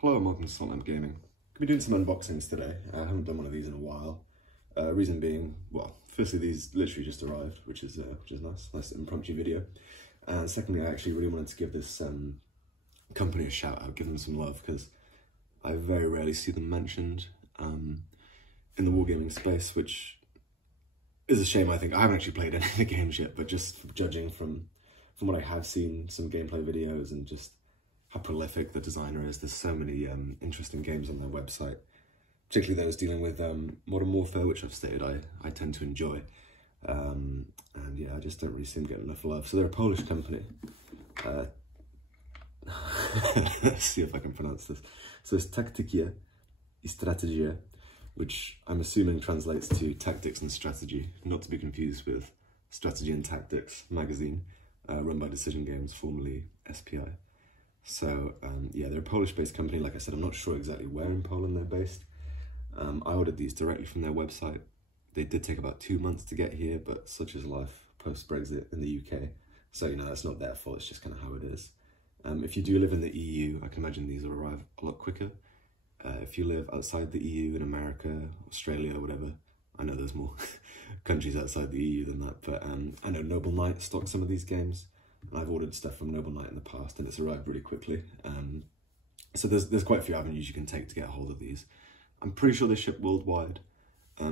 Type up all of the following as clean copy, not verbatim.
Hello and welcome to Saltlamp Gaming. Gonna be doing some unboxings today. I haven't done one of these in a while. Reason being, well, firstly these literally just arrived, which is nice. Nice impromptu video. And secondly, I actually really wanted to give this company a shout out, give them some love, because I very rarely see them mentioned in the wargaming space, which is a shame. I think I haven't actually played any of the games yet, but just judging from what I have seen, some gameplay videos and just how prolific the designer is. There's so many interesting games on their website, particularly those dealing with modern warfare, which I've stated I tend to enjoy. And yeah, I just don't really seem to get enough love. So they're a Polish company. Let's see if I can pronounce this. So it's Taktyki I Strategia, which I'm assuming translates to Tactics and Strategy, not to be confused with Strategy and Tactics magazine, run by Decision Games, formerly SPI. So yeah, they're a Polish-based company. Like I said, I'm not sure exactly where in Poland they're based. I ordered these directly from their website. They did take about 2 months to get here, but such is life post-Brexit in the UK. So, you know, that's not their fault, it's just kind of how it is. If you do live in the EU, I can imagine these will arrive a lot quicker. If you live outside the EU, in America, Australia, whatever, I know there's more countries outside the EU than that, but I know Noble Knight stocks some of these games. I've ordered stuff from Noble Knight in the past and it's arrived really quickly. So there's quite a few avenues you can take to get a hold of these. I'm pretty sure they ship worldwide.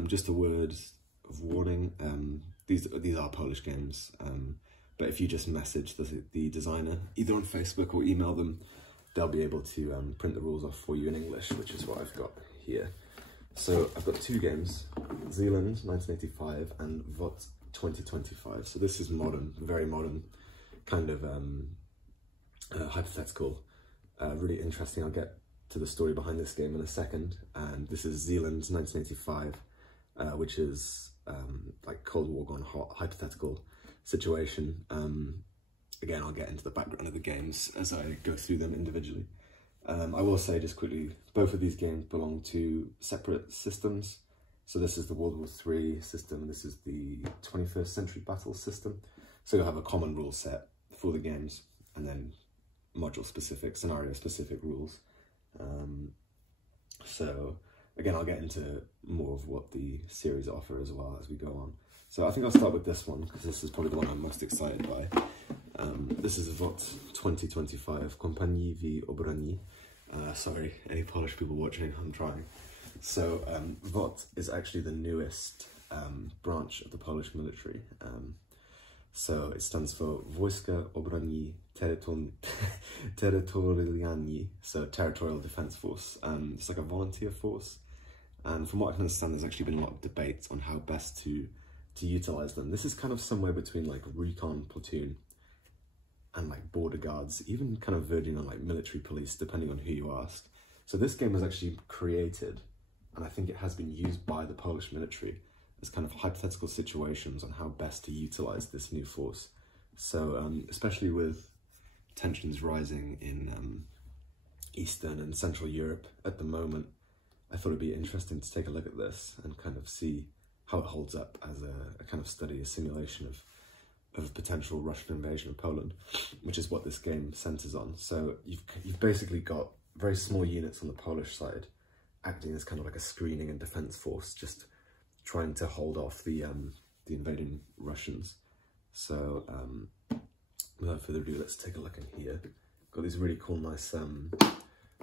Just a word of warning, these are Polish games, but if you just message the designer, either on Facebook or email them, they'll be able to print the rules off for you in English, which is what I've got here. So I've got two games, Zealand 1985 and WOT 2025. So this is modern, very modern, kind of hypothetical, really interesting. I'll get to the story behind this game in a second. And this is Zealand 1985, which is like Cold War gone hot, hypothetical situation. Again, I'll get into the background of the games as I go through them individually. I will say just quickly, both of these games belong to separate systems. So this is the World War III system, this is the 21st Century Battle system. So you'll have a common rule set for the games, and then module-specific, scenario-specific rules. So again, I'll get into more of what the series offer as well as we go on. So I think I'll start with this one, because this is probably the one I'm most excited by. This is WOT 2025, Kompanii w Obroni. Sorry, any Polish people watching, I'm trying. So WOT is actually the newest branch of the Polish military. So it stands for Wojska Obrony Terytorialni, so Territorial Defence Force. It's like a volunteer force. And from what I can understand, there's actually been a lot of debate on how best to utilise them. This is kind of somewhere between like recon platoon and like border guards, even kind of verging on like military police, depending on who you asked. So this game was actually created, and I think it has been used by the Polish military as kind of hypothetical situations on how best to utilise this new force. So especially with tensions rising in Eastern and Central Europe at the moment, I thought it'd be interesting to take a look at this and kind of see how it holds up as a kind of study, a simulation of potential Russian invasion of Poland, which is what this game centres on. So you've basically got very small units on the Polish side acting as kind of like a screening and defence force, just trying to hold off the invading Russians. So without further ado, let's take a look in here. Got these really cool, nice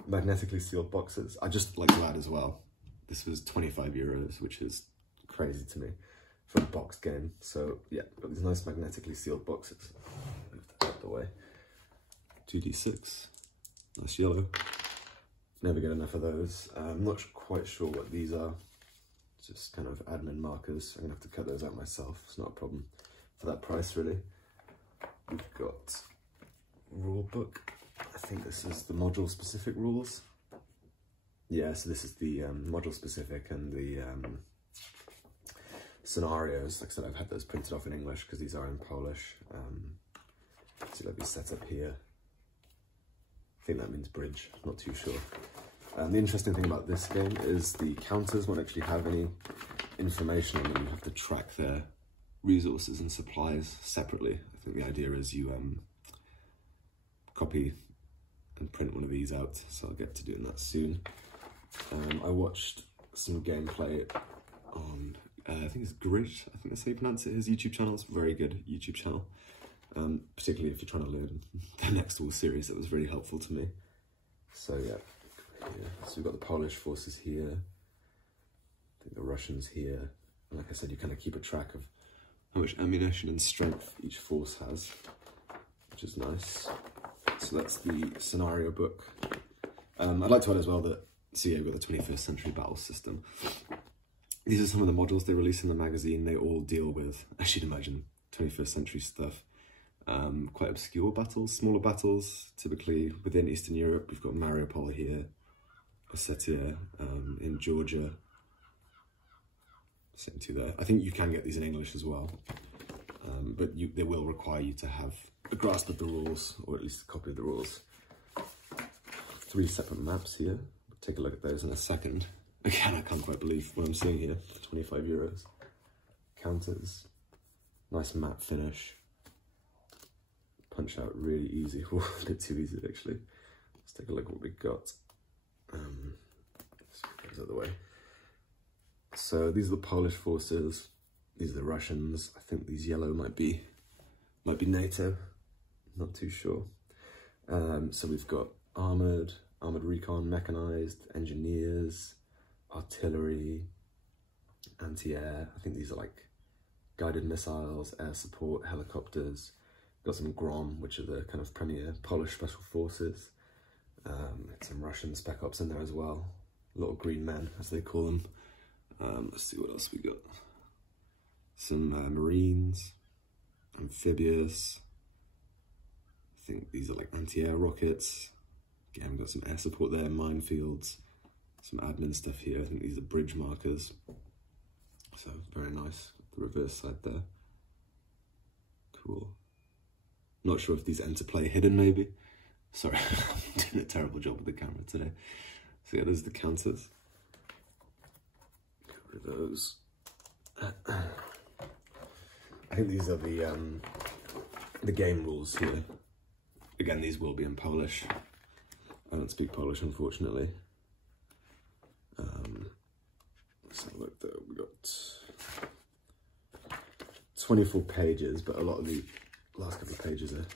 magnetically sealed boxes. I just like that as well. This was 25 euros, which is crazy to me for a boxed game. So yeah, got these nice magnetically sealed boxes. Move that out of the way. 2d6, nice yellow. Never get enough of those. I'm not quite sure what these are. Just kind of admin markers. I'm gonna have to cut those out myself. It's not a problem for that price, really. We've got rule book. I think this is the module specific rules. Yeah, so this is the module specific and the scenarios. Like I said, I've had those printed off in English because these are in Polish. So let me set up here. I think that means bridge, not too sure. The interesting thing about this game is the counters won't actually have any information on them. You have to track their resources and supplies separately. I think the idea is you copy can print one of these out, so I'll get to doing that soon. I watched some gameplay on, I think it's Grit, I think that's how you pronounce it, his YouTube channel. It's a very good YouTube channel, particularly if you're trying to learn the next war series. That was really helpful to me. So yeah, so we've got the Polish forces here, I think the Russians here, and like I said, you kind of keep a track of how much ammunition and strength each force has, which is nice. So that's the scenario book. I'd like to add as well that, so yeah, we've got the 21st century battle system. These are some of the modules they release in the magazine. They all deal with, as you'd imagine, 21st century stuff. Quite obscure battles, smaller battles, typically within Eastern Europe. We've got Mariupol here, Ossetia, in Georgia. Same two there. I think you can get these in English as well, but they will require you to have a grasp of the rules, or at least a copy of the rules. 3 separate maps here. We'll take a look at those in a second. Again, I can't quite believe what I'm seeing here for 25 euros. Counters, nice map finish. Punch out really easy. Oh, a bit too easy actually. Let's take a look at what we got. Let's get those out of the way. So these are the Polish forces. These are the Russians. I think these yellow might be NATO. Not too sure. So we've got armored recon, mechanized, engineers, artillery, anti-air. I think these are like guided missiles, air support, helicopters. Got some Grom, which are the kind of premier Polish special forces. Some Russian spec ops in there as well. Little green men, as they call them. Let's see what else we got. Some Marines, amphibious. I think these are like anti-air rockets. Again, we've got some air support there, minefields, some admin stuff here. I think these are bridge markers. So very nice. The reverse side there. Cool. Not sure if these enter play hidden maybe. Sorry, I'm doing a terrible job with the camera today. So yeah, there's the counters. Get rid of those. I think these are the game rules here. Again, these will be in Polish. I don't speak Polish, unfortunately. Let's have a look though. We got 24 pages, but a lot of the last couple of pages are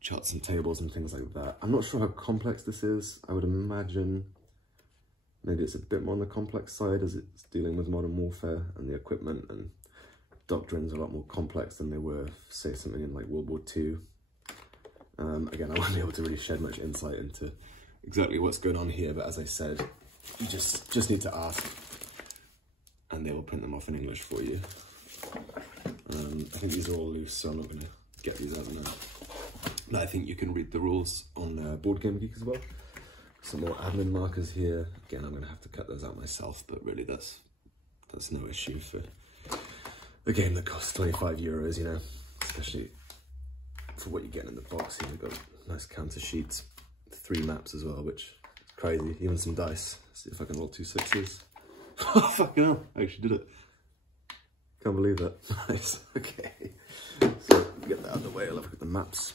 charts and tables and things like that. I'm not sure how complex this is. I would imagine maybe it's a bit more on the complex side, as it's dealing with modern warfare, and the equipment and doctrines are a lot more complex than they were, say, something in like World War II. Again, I won't be able to really shed much insight into exactly what's going on here, but as I said, you just need to ask, and they will print them off in English for you. I think these are all loose, so I'm not going to get these out now. But I think you can read the rules on Board Game Geek as well. Some more admin markers here. Again, I'm going to have to cut those out myself, but really that's no issue for a game that costs 25 euros, you know, especially for what you get in the box here. You've got nice counter sheets, 3 maps as well, which is crazy. Even some dice. Let's see if I can roll 2 6s. Oh, fucking hell, I actually did it. Can't believe that. Nice. Okay. So get that out of the way. I'll have a look at the maps.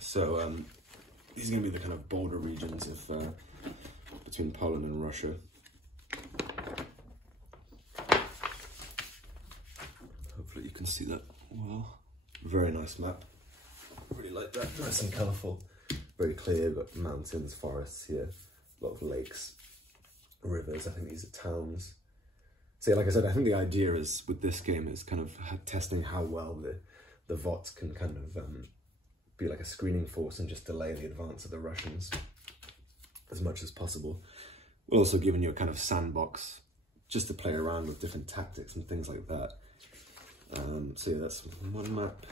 So these are going to be the kind of border regions of between Poland and Russia. Hopefully you can see that well. Very nice map. Really like that. Nice and colourful. Very clear. We've got mountains, forests here. A lot of lakes, rivers. I think these are towns. So yeah, like I said, I think the idea is with this game is kind of testing how well the WOT can kind of be like a screening force and just delay the advance of the Russians as much as possible. We're also giving you a kind of sandbox just to play around with different tactics and things like that. So yeah, that's one map.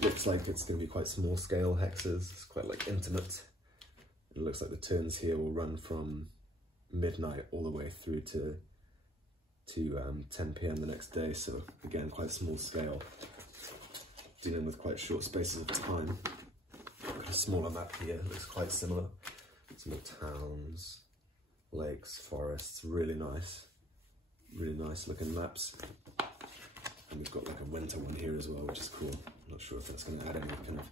Looks like it's going to be quite small scale hexes. It's quite like intimate. It looks like the turns here will run from midnight all the way through to 10 PM the next day. So again, quite small scale, dealing with quite short spaces of time. Got a smaller map here, looks quite similar. Some more towns, lakes, forests, really nice looking maps. And we've got like a winter one here as well, which is cool. I'm not sure if that's going to add any kind of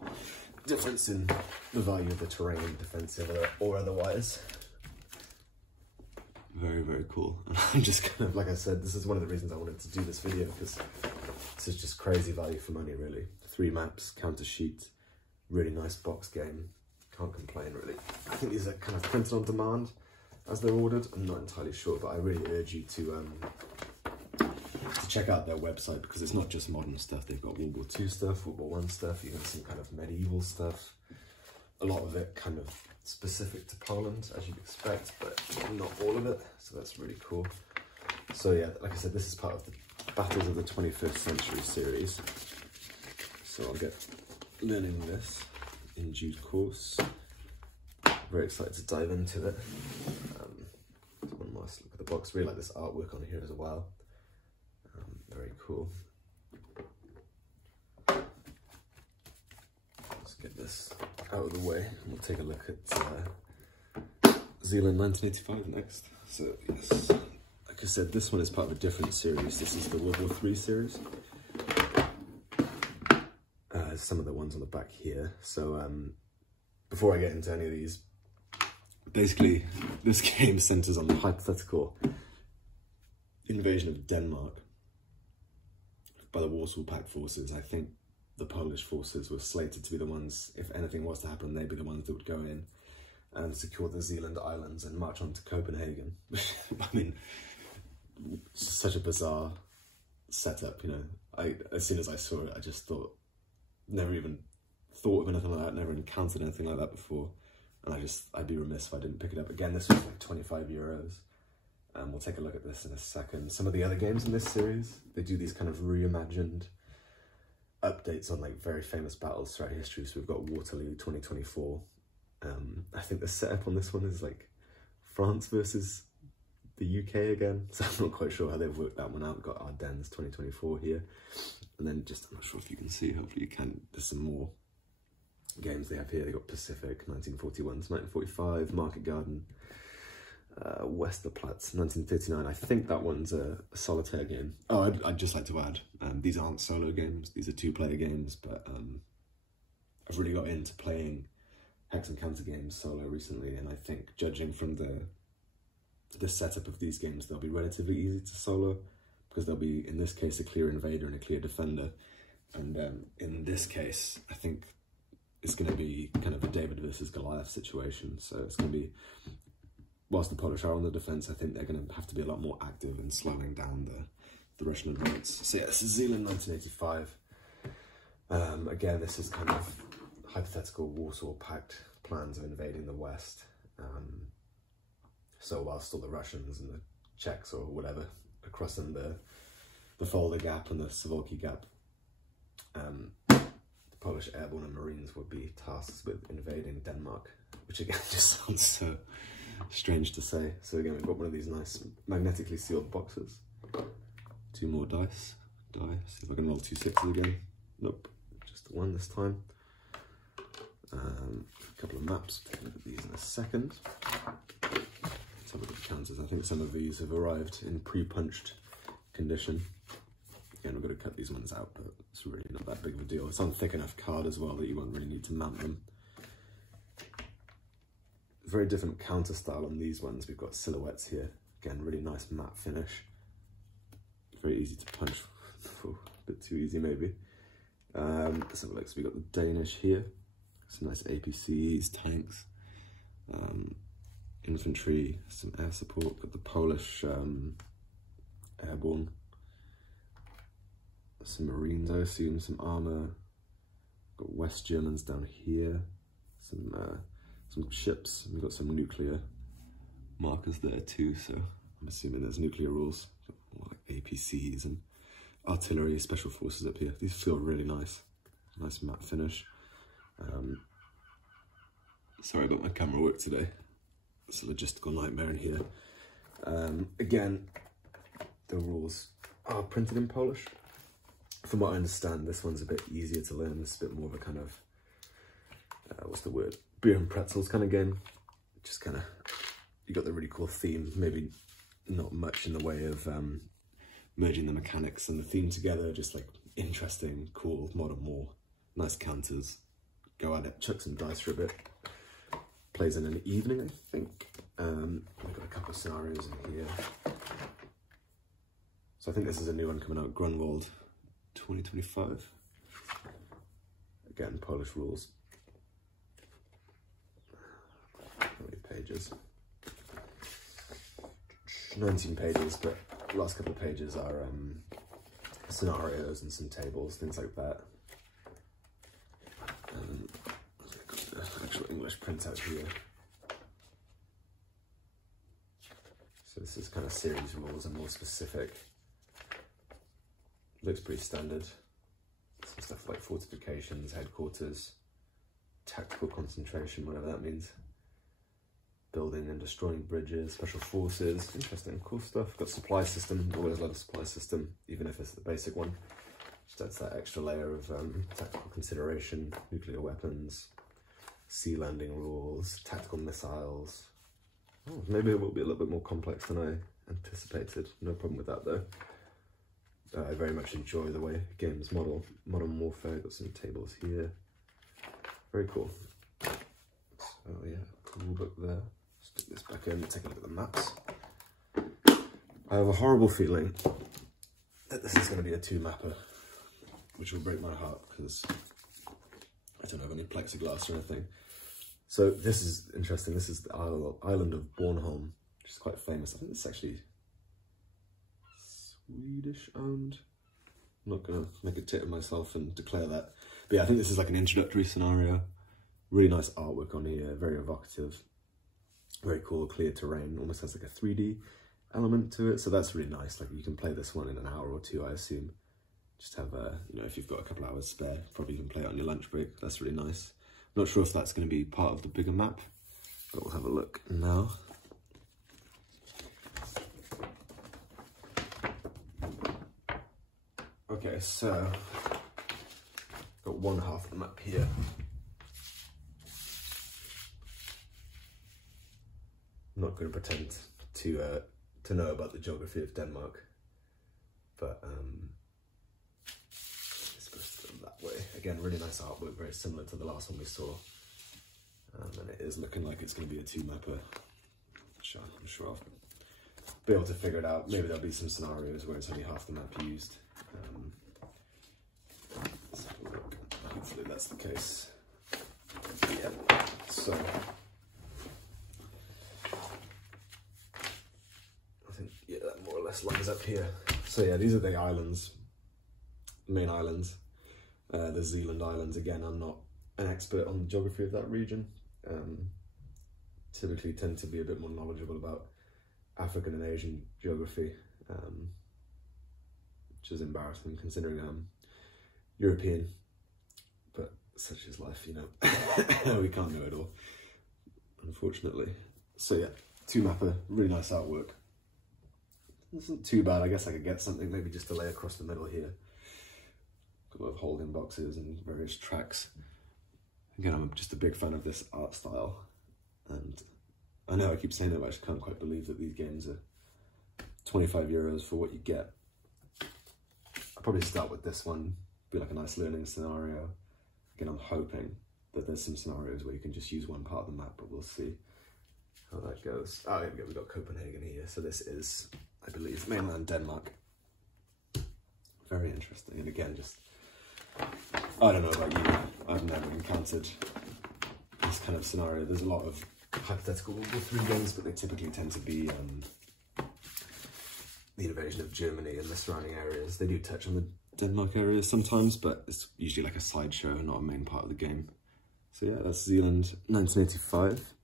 difference in the value of the terrain, defensive or otherwise. Very, very cool. And I'm just kind of, like I said, this is one of the reasons I wanted to do this video, because this is just crazy value for money, really. 3 maps, counter sheet, really nice box game. Can't complain, really. I think these are kind of printed on demand as they're ordered. I'm not entirely sure, but I really urge you to check out their website, because it's not just modern stuff. They've got World War II stuff, World War I stuff, even some kind of medieval stuff. A lot of it kind of specific to Poland, as you'd expect, but not all of it, so that's really cool. So yeah, like I said, this is part of the Battles of the 21st Century series, so I'll get learning this in due course. Very excited to dive into it. One last look at the box. Really like this artwork on here as well. Very cool. Let's get this out of the way and we'll take a look at Zealand 1985 next. So yes, like I said, this one is part of a different series. This is the World War III series. Some of the ones on the back here. So before I get into any of these, basically this game centers on the hypothetical invasion of Denmark by the Warsaw Pact forces. I think the Polish forces were slated to be the ones, if anything was to happen, they'd be the ones that would go in and secure the Zealand Islands and march on to Copenhagen. I mean, it's such a bizarre setup, you know. As soon as I saw it, I just thought, never even thought of anything like that, never encountered anything like that before. And I'd be remiss if I didn't pick it up. Again, this was like 25 euros. We'll take a look at this in a second. Some of the other games in this series, they do these kind of reimagined updates on like very famous battles throughout history. So we've got Waterloo 2024. I think the setup on this one is like France versus the UK again. So I'm not quite sure how they've worked that one out. We've got Ardennes 2024 here. And then just, I'm not sure if you can see, hopefully you can. There's some more games they have here. They got Pacific 1941 to 1945, Market Garden, Westerplatte 1939. I think that one's a solitaire game. Oh, I'd just like to add, these aren't solo games, these are 2-player games, but I've really got into playing hex and counter games solo recently, and I think judging from the setup of these games, they'll be relatively easy to solo, because there'll be, in this case, a clear invader and a clear defender, and in this case, I think it's going to be kind of a David versus Goliath situation. So it's going to be, whilst the Polish are on the defence, I think they're going to have to be a lot more active in slowing down the Russian advance. So yeah, this is Zealand 1985. Again, this is kind of hypothetical Warsaw Pact plans of invading the West. So whilst all the Russians and the Czechs or whatever are crossing the Fulda Gap and the Suwalki Gap, Polish airborne and Marines would be tasked with invading Denmark, which again just sounds so strange to say. So again, we've got one of these nice magnetically sealed boxes. 2 more dice. See if I can roll 2 6s again. Nope, just the 1 this time. A couple of maps. Take a look at these in a second. Let's have a look at the counters. I think some of these have arrived in pre-punched condition. Again, we're going to cut these ones out, but it's really not that big of a deal. It's on thick enough card as well that you won't really need to mount them. Very different counter style on these ones. We've got silhouettes here. Again, really nice matte finish. Very easy to punch. A bit too easy maybe. Let's have a look. So we've got the Danish here. Some nice APCs, tanks, infantry, some air support. Got the Polish airborne. Some Marines, I assume, some armour. Got West Germans down here. Some ships. We've got some nuclear markers there too, so I'm assuming there's nuclear rules. Like APCs and artillery, special forces up here. These feel really nice. Nice matte finish. Sorry about my camera work today. It's a logistical nightmare in here. Again, the rules are printed in Polish. From what I understand, this one's a bit easier to learn. This is a bit more of a kind of, what's the word? Beer and pretzels kind of game. Just kind of, you got the really cool theme, maybe not much in the way of merging the mechanics and the theme together, just like interesting, cool, modern war, nice counters, go at it, chuck some dice for a bit. Plays in an evening, I think. We've got a couple of scenarios in here. So I think this is a new one coming out, Grunwald 2025. Again, Polish rules. How many pages? 19 pages, but the last couple of pages are scenarios and some tables, things like that. I've got the actual English printout here. So this is kind of series rules and more specific. Looks pretty standard. Some stuff like fortifications, headquarters, tactical concentration, whatever that means. Building and destroying bridges, special forces, interesting, cool stuff. Got supply system, always love a supply system, even if it's the basic one. Just adds that extra layer of tactical consideration, nuclear weapons, sea landing rules, tactical missiles. Oh, maybe it will be a little bit more complex than I anticipated. No problem with that though. I very much enjoy the way games model Modern Warfare. Got some tables here. Very cool. So yeah, cool book there. Stick this back in and take a look at the maps. I have a horrible feeling that this is going to be a two-mapper, which will break my heart because I don't have any plexiglass or anything. So this is interesting. This is the island of Bornholm, which is quite famous. I think it's actually Swedish owned. I'm not gonna make a tit of myself and declare that. But yeah, I think this is like an introductory scenario. Really nice artwork on here, very evocative. Very cool, clear terrain, almost has like a 3D element to it. So that's really nice. Like you can play this one in an hour or two, I assume. Just have you know, if you've got a couple hours spare, probably you can play it on your lunch break. That's really nice. I'm not sure if that's going to be part of the bigger map, but we'll have a look now. Okay, so got one half of the map here. I'm not going to pretend to know about the geography of Denmark, but it's supposed to go that way. Again, really nice artwork, very similar to the last one we saw, and it is looking like it's going to be a two-mapper. I'm sure I'll be able to figure it out. Maybe there'll be some scenarios where it's only half the map used. Let's have a look. Hopefully that's the case. Yeah. So I think that more or less lines up here. So yeah, these are the islands, main islands. The Zealand Islands. Again, I'm not an expert on the geography of that region. Typically tend to be a bit more knowledgeable about African and Asian geography, which is embarrassing considering I'm European, but such is life, you know. We can't know it all, unfortunately. So yeah, two-mapper, really nice artwork. This isn't too bad. I guess I could get something maybe just to lay across the middle here. A couple of holding boxes and various tracks. Again, I'm just a big fan of this art style, and I know I keep saying it, but I just can't quite believe that these games are 25 euros for what you get. I'll probably start with this one, be like a nice learning scenario. Again, I'm hoping that there's some scenarios where you can just use one part of the map, but we'll see how that goes. Oh, yeah, we've got Copenhagen here. So this is, I believe, mainland Denmark. Very interesting. And again, just, I don't know about you, I've never encountered this kind of scenario. There's a lot of hypothetical World War III games, but they typically tend to be the invasion of Germany and the surrounding areas. They do touch on the Denmark area sometimes, but it's usually like a sideshow, not a main part of the game. So yeah, that's Zealand 1985,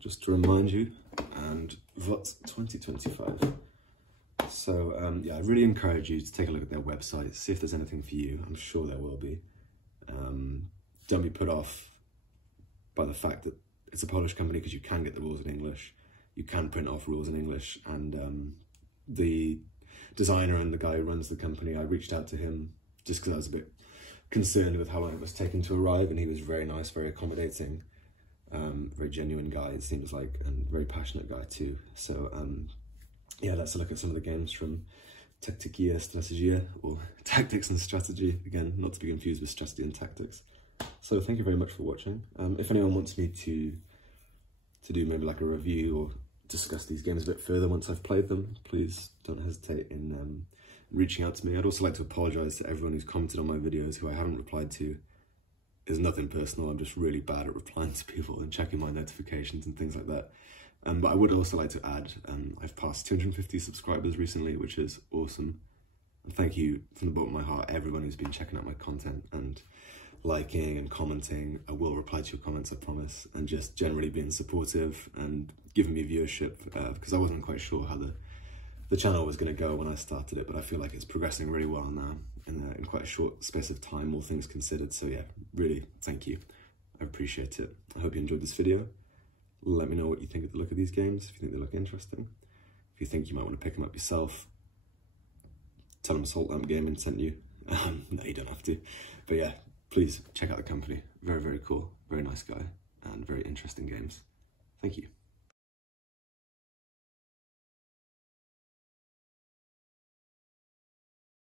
just to remind you, and WOT 2025. So yeah, I really encourage you to take a look at their website, see if there's anything for you. I'm sure there will be. Don't be put off by the fact that it's a Polish company, because you can get the rules in English. You can print off rules in English, and the designer and the guy who runs the company, I reached out to him just because I was a bit concerned with how long it was taking to arrive, and he was very nice, very accommodating, very genuine guy, it seems like, and very passionate guy too. So yeah, let's look at some of the games from Taktikia Strategia, or Tactics and Strategy, again, not to be confused with Strategy and Tactics. So thank you very much for watching. If anyone wants me to do maybe like a review or discuss these games a bit further once I've played them, please don't hesitate in reaching out to me. I'd also like to apologise to everyone who's commented on my videos who I haven't replied to. There's nothing personal, I'm just really bad at replying to people and checking my notifications and things like that. But I would also like to add, I've passed 250 subscribers recently, which is awesome. And thank you from the bottom of my heart, everyone who's been checking out my content and liking and commenting. I will reply to your comments, I promise, and just generally being supportive and giving me viewership, because I wasn't quite sure how the channel was going to go when I started it, but I feel like it's progressing really well now in quite a short space of time, all things considered. So yeah, really thank you. I appreciate it. I hope you enjoyed this video. Let me know what you think of the look of these games, if you think they look interesting. If you think you might want to pick them up yourself, tell them Salt Lamp Gaming sent you. No, you don't have to. But yeah, please check out the company. Very, very cool, very nice guy, and very interesting games. Thank you.